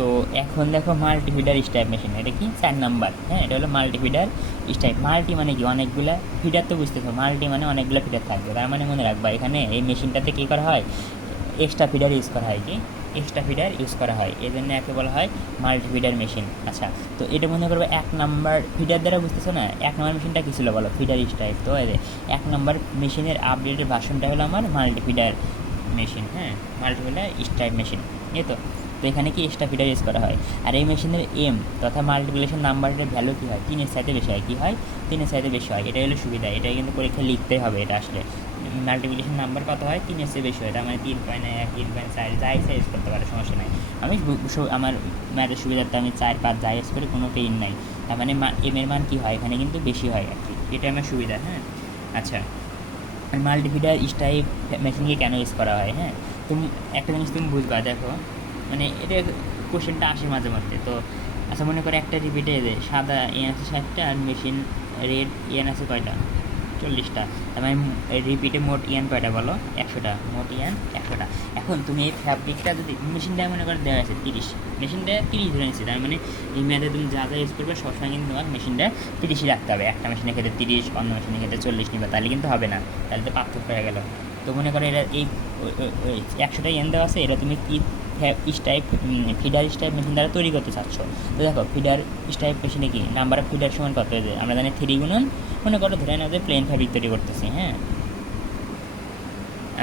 তো এখন দেখো মাল্টিফিডার স্টাইপ মেশিন, এটা কি 4 নাম্বার। হ্যাঁ, এটা হলো মাল্টিফিডার স্টাইপ। মাল্টি মানে কি অনেকগুলা ফিডার, তো বুঝতেছো মাল্টি মানে অনেকগুলো ফিডার থাকবে। তার মানে মনে রাখবা এখানে এই মেশিনটাতে কী করা হয়, এক্সট্রা ফিডার ইউজ করা হয়। কি এক্সট্রা ফিডার ইউজ করা হয়, এই জন্য একে বলা হয় মাল্টিফিডার মেশিন। আচ্ছা, তো এটা মনে করবো 1 নাম্বার ফিডার দ্বারা, বুঝতেছো না 1 নাম্বার মেশিনটা কী ছিল বলো, ফিডার স্টাইপ। তো এই 1 নাম্বার মেশিনের আপডেটের ভার্সনটা হলো আমার মাল্টিফিডার মেশিন। হ্যাঁ, মাল্টিফিডার স্টাইপ মেশিন, এই তো। তো এখানে কি এক্সট্রা ফিডার ইউজ করা হয়। আর এই মেশিনের এম তথা মাল্টিপ্লিকেশন নাম্বারের ভ্যালু কী হয়, 3-এর চাইতে বেশি হয়। কী হয়, 3-এর চাইতে বেশি হয়। এটাই হলো সুবিধা, এটা কিন্তু পরীক্ষা লিখতেই হবে। এটা আসলে মাল্টিপ্লিকেশন নাম্বার কত হয়, 3-এর চেয়ে বেশি হয়। তার মানে 3.1, 3.4 যা ইচ্ছা ইউজ করতে পারে, সমস্যা নাই। আমি আমার ম্যাথের সুবিধার্থে আমি 4-5 যা ইউজ করি, কোনো পেইন নাই। তার মানে এম এর মান কী হয়, এখানে কিন্তু বেশি হয় আর কি, এটা আমার সুবিধা। হ্যাঁ, আচ্ছা, মাল্টিফিডার স্টাইপ মেশিনকে কেন ইউজ করা হয়। হ্যাঁ, তুমি একটা জিনিস তুমি বুঝবা, দেখো মানে এটা কোশ্চেনটা আসে মাঝে মধ্যে। তো আচ্ছা, মনে করে একটা রিপিটে সাদা এন আছে 60টা, আর মেশিন রেড এন আছে কয়টা, 40টা। তার মানে রিপিটে মোট ইয়ান কয়টা বলো, 100টা। মোট ইয়ান 100টা। এখন তুমি এই ফ্যাব্রিকটা যদি মেশিনটা মনে করে দেওয়া আছে 30, মেশিনটা 30 ধরে নিচ্ছি। তার মানে এই ম্যাথে তুমি যা যা ইউজ করবে সবসময় কিন্তু তোমার মেশিনটা 30ই রাখতে হবে। একটা মেশিনের ক্ষেত্রে 30, অন্য মেশিনের ক্ষেত্রে 40 নিবে, তাহলে কিন্তু হবে না, তাহলে তো পার্থক্য হয়ে গেল। তো মনে করো এটা এই 100টা ইয়ান দেওয়া আছে, এটা তুমি কি স্টাইপ ফিডার স্টাইপ মেশিন দ্বারা তৈরি করতে চাচ্ছ। তো দেখো ফিডার স্টাইপ মেশিনে কি নাম্বার অফ ফিডার সমান কত হয়েছে, আমরা জানি 3 গুণন, মনে করো ধরে নাও যে প্লেন ফ্যাব্রিক তৈরি করতেছি। হ্যাঁ,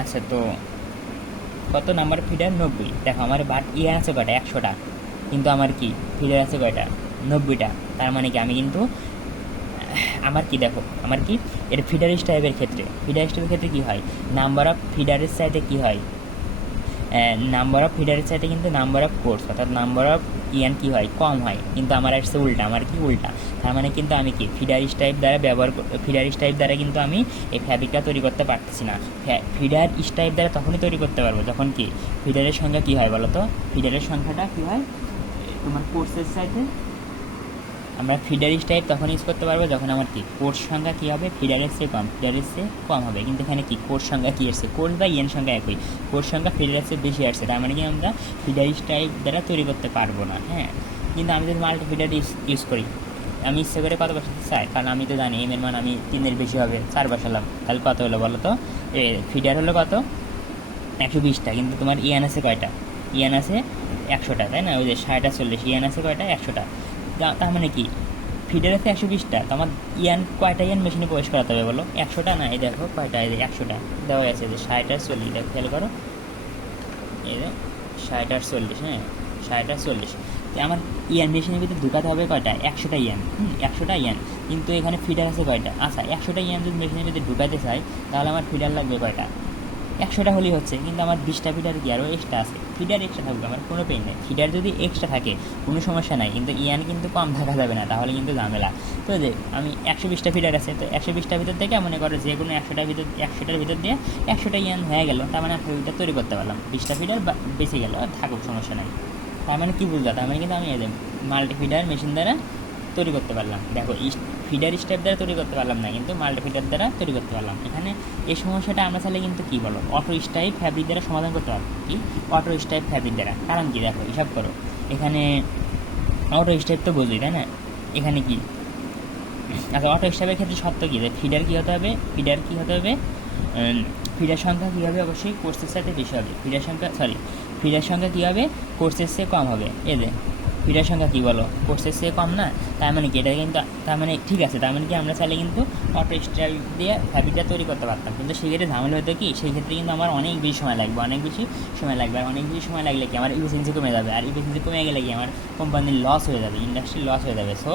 আচ্ছা, তো কত নাম্বার ফিডার, 90। দেখো আমার বাট ইয়ান আছে কয়টা, 100টা, কিন্তু আমার কি ফিডার আছে কয়টা, 90টা। তার মানে কি আমি কিন্তু আমার কি দেখো আমার কি এটা ফিডার স্টাইপের ক্ষেত্রে, ফিডার স্টাইপের ক্ষেত্রে কী হয়, নাম্বার অফ ফিডারের চাইতে কী হয়, নাম্বার অফ ফিডারের চাইতে কিন্তু নাম্বার অফ কোর্স অর্থাৎ নাম্বার অফ ইয়ান কী হয়, কম হয়। কিন্তু আমার আসছে উল্টা, আমার কি উল্টা। তার মানে কিন্তু আমি কি ফিডার স্টাইপ দ্বারা ফিডার স্টাইপ দ্বারা কিন্তু আমি এই ফ্যাব্রিকটা তৈরি করতে পারতেছি না। ফিডার স্টাইপ দ্বারা তখনই তৈরি করতে পারবো যখন কি ফিডারের সংখ্যা কী হয় বলো তো, ফিডারের সংখ্যাটা কী হয় তোমার কোর্সের চাইতে। আমরা ফিডার স্টাইপ তখন ইউজ করতে পারবো যখন আমার কি কোর্স সংখ্যা কী হবে, ফিডারের চেয়ে কম হবে। কিন্তু এখানে কি কোর্স সংখ্যা কী আসছে, কোর্স বা ইয়েন সংখ্যা একই, কোর্স সংখ্যা ফিডারের চেয়ে বেশি আসছে। তার মানে কি আমরা ফিডার স্টাইপ দ্বারা তৈরি করতে পারবো না। হ্যাঁ, কিন্তু আমি যদি মাল্টি ফিডার ইউজ করি, আমি ইচ্ছে করে কত বসাতে চাই, কারণ আমি তো জানি এম এর মান আমি 3-এর বেশি হবে, 4 বসালাম, তাহলে কত হলো বলো তো, ফিডার হলো কত 120টা, কিন্তু তোমার ইয়ান আছে কয়টা, ইয়ান আছে 100টা, তাই না। ওই যে 60 40, ইয়ান আছে কয়টা, 100টা। তার মানে কি ফিডার আছে 120টা, তো আমার ইয়ান কয়টা ইয়ান মেশিনে প্রবেশ করাতে হবে বলো, 100টা না। এই দেখো কয়টা, এই যে 100টা দেওয়া আছে, যে 60 আর 40, দেখো খেয়াল করো, এই যে 60 আর 40। হ্যাঁ, 60 আর 40, তো আমার ইয়ান মেশিনের ভিতরে ঢুকাতে হবে কয়টা, 100টা ইয়ান। 100টা ইয়ান, কিন্তু এখানে ফিডার আছে কয়টা, আচ্ছা 100টা ইয়ান যদি মেশিনের ভিতরে ঢুকাতে চাই, তাহলে আমার ফিডার লাগবে কয়টা, 100টা হলেই হচ্ছে। কিন্তু আমার 20টা ফিডার কি আরও এক্সট্রা আছে, ফিডার এক্সট্রা থাকবে, আমার কোনো পেইন নেই। ফিডার যদি এক্সট্রা থাকে কোনো সমস্যা নাই, কিন্তু ইয়ান কিন্তু কম থাকা যাবে না, তাহলে কিন্তু ঝামেলা। তো যে আমি 120টা ফিডার আছে, তো 120টার ভিতর থেকে মনে করো যে কোনো 100টার ভিতর দিয়ে 100টা ইয়ান হয়ে গেল। তার মানে ফিডার তৈরি করতে পারলাম, 20টা ফিডার বেঁচে গেল, থাকুক সমস্যা নাই। তার মানে কী বুঝলা, তার মানে কিন্তু আমি মাল্টিফিডার মেশিন দ্বারা তৈরি করতে পারলাম। দেখো ফিডার স্টাইপ দ্বারা তৈরি করতে পারলাম না, কিন্তু মাল্টিফিডার দ্বারা তৈরি করতে পারলাম। এখানে এই সমস্যাটা আমরা চাইলে কিন্তু কী বলো, অটো স্টাইপ ফ্যাব্রিক দ্বারা সমাধান করতে পারবো। কি অটো স্টাইপ ফ্যাব্রিক দ্বারা, কারণ কি দেখো হিসাব করো, এখানে অটো স্টাইপ তো বুঝলি তাই না, এখানে কি আচ্ছা অটো স্টাইপের ক্ষেত্রে সত্য কী, ফিডার কী হতে হবে, ফিডার সংখ্যা কী হবে, অবশ্যই কোর্সের সাথে বেশি হবে। ফিডার সংখ্যা কী হবে, কোর্সের চেয়ে কম হবে। এদের ফিডার সংখ্যা কী বলো, কোর্সের চেয়ে কম না। তার মানে কি এটা কিন্তু, তার মানে ঠিক আছে, তার মানে কি আমরা চাইলে কিন্তু অটো স্টাইপ দিয়ে ফ্যাব্রিকটা তৈরি করতে পারতাম। কিন্তু সেক্ষেত্রে ঝামেলা হতো কি, সেই ক্ষেত্রে কিন্তু আমার অনেক বেশি সময় লাগবে, আর অনেক বেশি সময় লাগলে কি আমার ইফিসিয়েন্সি কমে যাবে, আর ইফিসিয়েন্সি কমে গেলে কি আমার কোম্পানির লস হয়ে যাবে, ইন্ডাস্ট্রির লস হয়ে যাবে। সো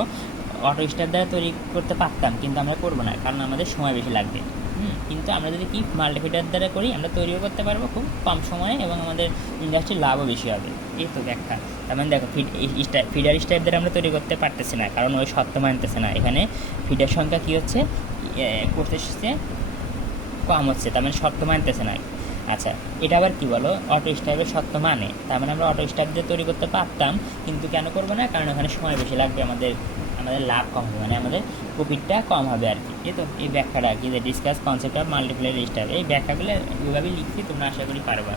অটো স্টাইপ দ্বারা তৈরি করতে পারতাম, কিন্তু আমরা করবো না, কারণ আমাদের সময় বেশি লাগবে। কিন্তু আমরা যদি কি মাল্টিফিডার দ্বারা করি, আমরা তৈরিও করতে পারবো খুব কম সময়ে, এবং আমাদের ইন্ডাস্ট্রির লাভও বেশি হবে। এই তো ব্যাখ্যা। তার মানে দেখো ফিডার স্টাইপ দ্বারা আমরা তৈরি করতে পারতেছি না, কারণ ওই সত্য মানতেছে না। এখানে ফিডার সংখ্যা কী হচ্ছে, করতেছে কম হচ্ছে, তার মানে সত্য মানতেছে না। আচ্ছা, এটা আবার কি বলো, অটো স্টাইপের সত্য মানে, তার মানে আমরা অটো স্টাইপ দিয়ে তৈরি করতে পারতাম, কিন্তু কেন করবো না, কারণ ওখানে সময় বেশি লাগবে, আমাদের লাভ কম হবে, মানে আমাদের প্রফিটটা কম হবে আর কি। এই তো এই ব্যাখ্যাটা কি, যে ডিসকাস কনসেপ্ট অফ মাল্টিপ্লায়ার স্টাইপ, এই ব্যাখ্যাগুলো এইভাবেই লিখছি, তোমরা আশা করি পারবা।